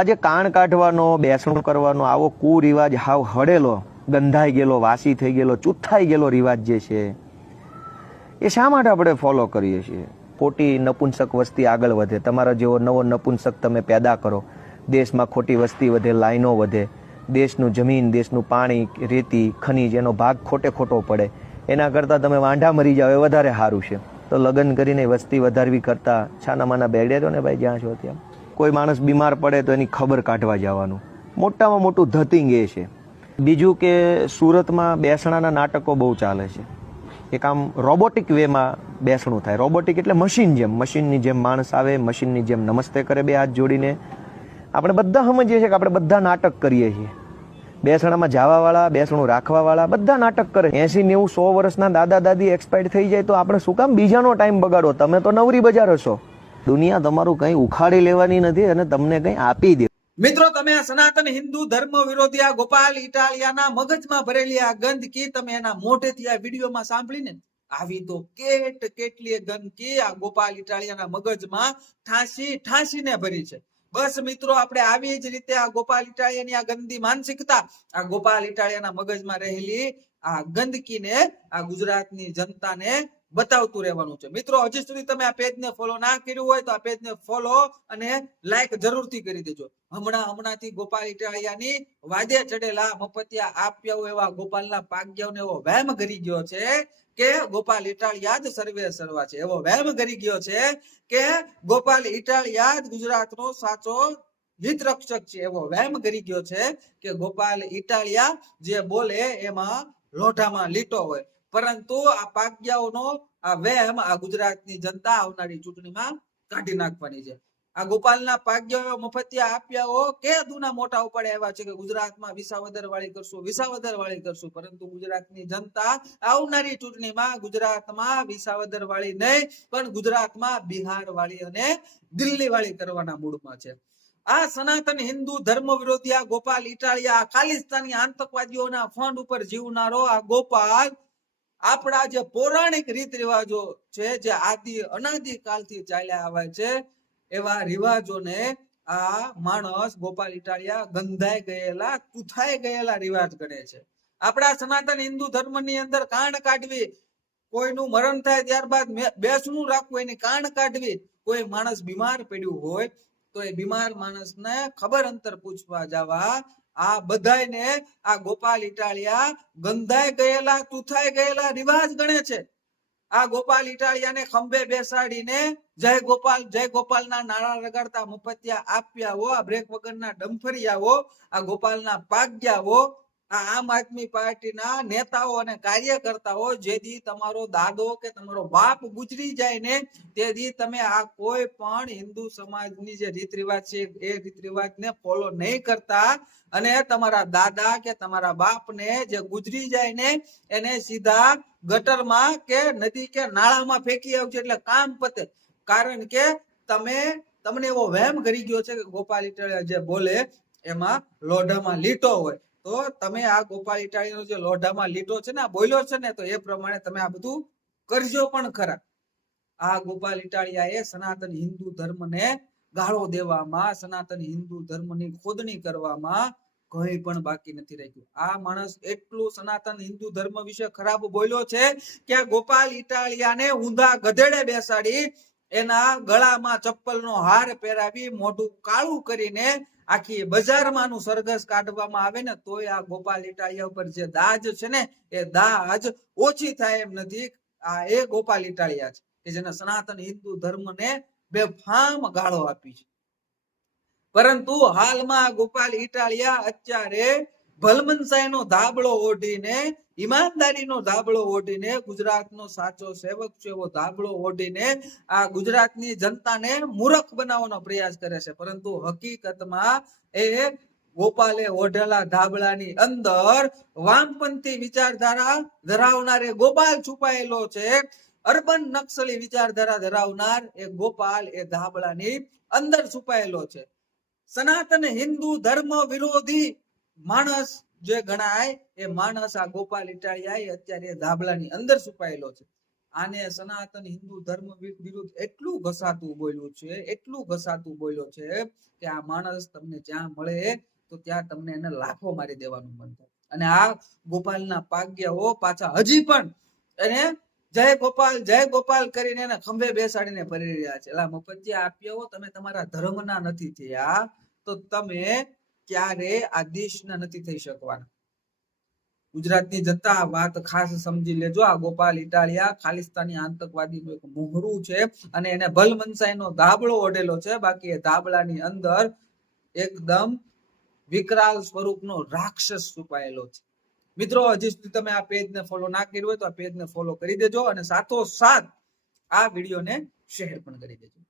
આજે કાન કાઢવાનો, બેસણું કરવાનો આવો કુરિવાજ હાવ હળેલો, ગંધાઈ ગયેલો, વાસી થઈ ગયેલો, ચૂથાઈ ગયેલો રિવાજ જે છે એ શા માટે આપણે ફોલો કરીએ છીએ? ખોટી નપુંસક વસ્તી આગળ વધે, તમારા જેવો નવો નપુંસક તમે પેદા કરો, દેશમાં ખોટી વસ્તી વધે, લાઈનો વધે, દેશનું જમીન, દેશનું પાણી, રેતી, ખનીજ એનો ભાગ ખોટે ખોટો પડે, એના કરતાં તમે વાંઢા મરી જાઓ એ વધારે સારું છે. તો લગ્ન કરીને વસ્તી વધારવી કરતાં છાનામાના બેડે રહો ને ભાઈ જ્યાં છો ત્યાં. કોઈ માણસ બીમાર પડે તો એની ખબર કાઢવા જવાનું, મોટામાં મોટું ધતિંગ એ છે. બીજું કે સુરતમાં બેસણાના નાટકો બહુ ચાલે છે. એક આમ રોબોટિક વેમાં બેસણું થાય. રોબોટિક એટલે મશીનની જેમ માણસ આવે, મશીનની જેમ નમસ્તે કરે બે હાથ જોડીને. આપણે બધા સમજીએ છીએ કે આપણે બધા નાટક કરીએ છીએ. બેસણામાં જવાવાળા, બેસણું રાખવાવાળા બધા નાટક કરે. 80, 90, 100 વર્ષના દાદા દાદી એક્સપાયર થઈ જાય તો આપણે શું કામ બીજાનો ટાઈમ બગાડો? તમે તો નવરી બજાર હશો. દુનિયા તમારું કંઈ ઉખાડી લેવાની નથી અને તમને કંઈ આપી દે. મિત્રો, તમે આ સનાતન હિન્દુ ધર્મ વિરોધી આ ગોપાલ ઇટાલિયાના મગજમાં ભરેલી આ ગંદકી તમે એના મોઢેથી આ વિડીયોમાં સાંભળીને આવી તો કેટલી ગંદકી આ ગોપાલ ઇટાલિયાના મગજમાં ઠાંસીને ભરી છે. બસ મિત્રો, આપણે આવી જ રીતે આ ગોપાલ ઇટાલિયાની આ ગંદી માનસિકતા, આ ગોપાલ ઇટાલિયાના મગજમાં રહેલી આ ગંદકીને આ ગુજરાતની જનતાને બતાવતું રહેવાનું છે. મિત્રો, હજી સુધી તમે આ પેજને ફોલો ના કર્યું હોય તો આ પેજને ફોલો અને લાઈક જરૂરથી કરી દેજો. હમણાંથી ગોપાલ ઇટાલિયાની વાદે ચડેલા મફતિયા આપ્યાઓ એવા ગોપાલના પાગ્યાઓને એવો વહેમ કરી ગયો છે કે ગોપાલ ઇટાલિયા જ સર્વે સર્વા છે. એવો વહેમ કરી ગયો છે કે ગોપાલ ઇટાલિયા જ ગુજરાતનો સાચો હિતરક્ષક છે. એવો વહેમ કરી ગયો છે કે ગોપાલ ઇટાલિયા જે બોલે એમાં લોઢામાં લીટો હોય. પરંતુ આ પાગ્યાઓનો આ વહેમ આ ગુજરાતની જનતા આવનારી ચૂંટણીમાં કાઢી નાખવાની છે. આ ગોપાલના પાગ્યાઓ મફતિયા આપ્યાઓ કે દુના મોટા ઉપાડે આવ્યા છે કે ગુજરાતમાં વિસાવદર વાળી કરશું. પરંતુ ગુજરાતની જનતા આવનારી ચૂંટણીમાં ગુજરાતમાં વિસાવદર વાળી નહીં પણ ગુજરાતમાં બિહાર વાળી અને દિલ્હી વાળી કરવાના મૂડમાં છે. આ સનાતન હિન્દુ ધર્મ વિરોધી આ ગોપાલ ઇટાલિયા, ખાલિસ્તાની આતંકવાદીઓના ફંડ ઉપર જીવનારો આ ગોપાલ આપણા જે પૌરાણિક રીત રિવાજો છે, જે અનાદિ કાળથી ચાલ્યા આવે છે, એવા રિવાજોને આ માણસ ગોપાલ ઇટાલિયા ગંધાઈ ગયેલા, કૂથાઈ ગયેલા રિવાજ ગણે છે. આપણા સનાતન હિન્દુ ધર્મની અંદર કાન કાઢવી, કોઈનું મરણ થાય ત્યારબાદ બેસણું રાખવું, એની કાન કાઢવી, કોઈ માણસ બીમાર પડ્યું હોય તો એ બીમાર માણસને ખબર અંતર પૂછવા જવા, આ બધાને આ ગોપાલ ઇટાલિયા ગંધાઈ ગયેલા, તૂથાઈ ગયેલા રિવાજ ગણે છે. આ ગોપાલ ઇટાલિયાને ખંભે બેસાડીને જય ગોપાલના નારા રગાડતા મફતિયા આપ્યાઓ, આ બ્રેક વગરના ડંફરિયાઓ, આ ગોપાલના પાગ્યાઓ, આ આમ આદમી પાર્ટીના નેતાઓ અને કાર્યકર્તાઓ, જેથી તમારો દાદો કે તમારો બાપ ગુજરી જાય ને તેથી તમે આ કોઈ પણ હિન્દુ સમાજની જે રીત રિવાજ છે એ રીત રિવાજને ફોલો નહીં કરતા અને તમારા દાદા કે તમારા બાપને જે ગુજરી જાય ને એને સીધા ગટરમાં કે નદી કે નાળામાં ફેંકી આવજો એટલે કામ પતે. કારણ કે તમને એવો વહેમ કરી ગયો છે કે ગોપાલ ઇટાલિયા જે બોલે એમાં લોઢામાં લીટો હોય. તો તમે આ ગોપાલ ઇટાલિયાનો જે લોઢામાં લીટો છે ને, આ બોલ્યો છે ને, તો એ પ્રમાણે તમે આ બધું કરજો પણ ખરા. આ ગોપાલ ઇટાલિયાએ સનાતન હિન્દુ ધર્મને ગાળો દેવામાં, સનાતન હિન્દુ ધર્મની ખોદણી કરવામાં કંઈ પણ બાકી નથી રાખ્યું. આ માણસ એટલું સનાતન હિન્દુ ધર્મ વિશે ખરાબ બોલ્યો છે કે ગોપાલ ઇટાલિયાને ઊંધા ગધેડે બેસાડી, એના ગળામાં ચપ્પલનો હાર પહેરાવી, મોઢું કાળું કરીને આખી બજારમાંનું સરઘસ કાઢવામાં આવે ને તોય આ ગોપાલ ઇટાલિયા ઉપર જે દાજ છે ને એ દાજ ઓછી થાય એમ નથી. આ એ ગોપાલ ઇટાલિયા છે કે જેને સનાતન હિન્દુ ધર્મને બેફામ ગાળો આપી છે. પરંતુ હાલમાં ગોપાલ ઇટાલિયા અત્યારે ભલમનસાઈનો ધાબળો ઓઢીને, ઈમાનદારીનો ધાબળો ઓઢીને, ગુજરાતનો સાચો સેવક છે એવો ધાબળો ઓઢીને આ ગુજરાતની જનતાને મૂર્ખ બનાવવાનો પ્રયાસ કરે છે. પરંતુ હકીકતમાં એ ગોપાલે ઓઢેલા ધાબળાની અંદર વામપંથી વિચારધારા ધરાવનાર ગોપાલ છુપાયેલો છે. અર્બન નક્સલી વિચારધારા ધરાવનાર એ ગોપાલ એ ધાબળાની અંદર છુપાયેલો છે. સનાતન હિન્દુ ધર્મ વિરોધી માણસ જે ગણાય એ માણસ આ ગોપાલ ઇટાલિયા અત્યારે ધાબળાની અંદર છુપાયેલો છે. આને સનાતન હિન્દુ ધર્મ વિરુદ્ધ એટલું ઘસાતું બોલ્યો છે કે આ માણસ તમને જ્યાં મળે તો ત્યાં તમને એને લાફો મારી દેવાનું મન થાય. અને આ ગોપાલના પાગ્યાઓ પાછા હજી પણ એને જય ગોપાલ કરીને એને ખંભે બેસાડીને ફરી રહ્યા છે. એલા મફતિયા આપ્યો, તમે તમારા ધર્મના નથી થયા તો તમે ક્યારે આ દેશના નથી થઈ શકવાના. ગુજરાતની જનતા આ વાત ખાસ સમજી લેજો. આ ગોપાલ ઇટાલિયા ખાલિસ્તાની આતંકવાદીનું એક મોહરું છે અને એને ભલમનસાઈનો ધાબળો ઓઢેલો છે. બાકી એ ધાબળાની અંદર એકદમ વિકરાલ સ્વરૂપનો રાક્ષસ છુપાયેલો છે. મિત્રો, હજી સુધી તમે આ પેજને ફોલો ના કર્યું હોય તો આ પેજને ફોલો કરી દેજો અને સાથોસાથ આ વિડીયોને શેર પણ કરી દેજો.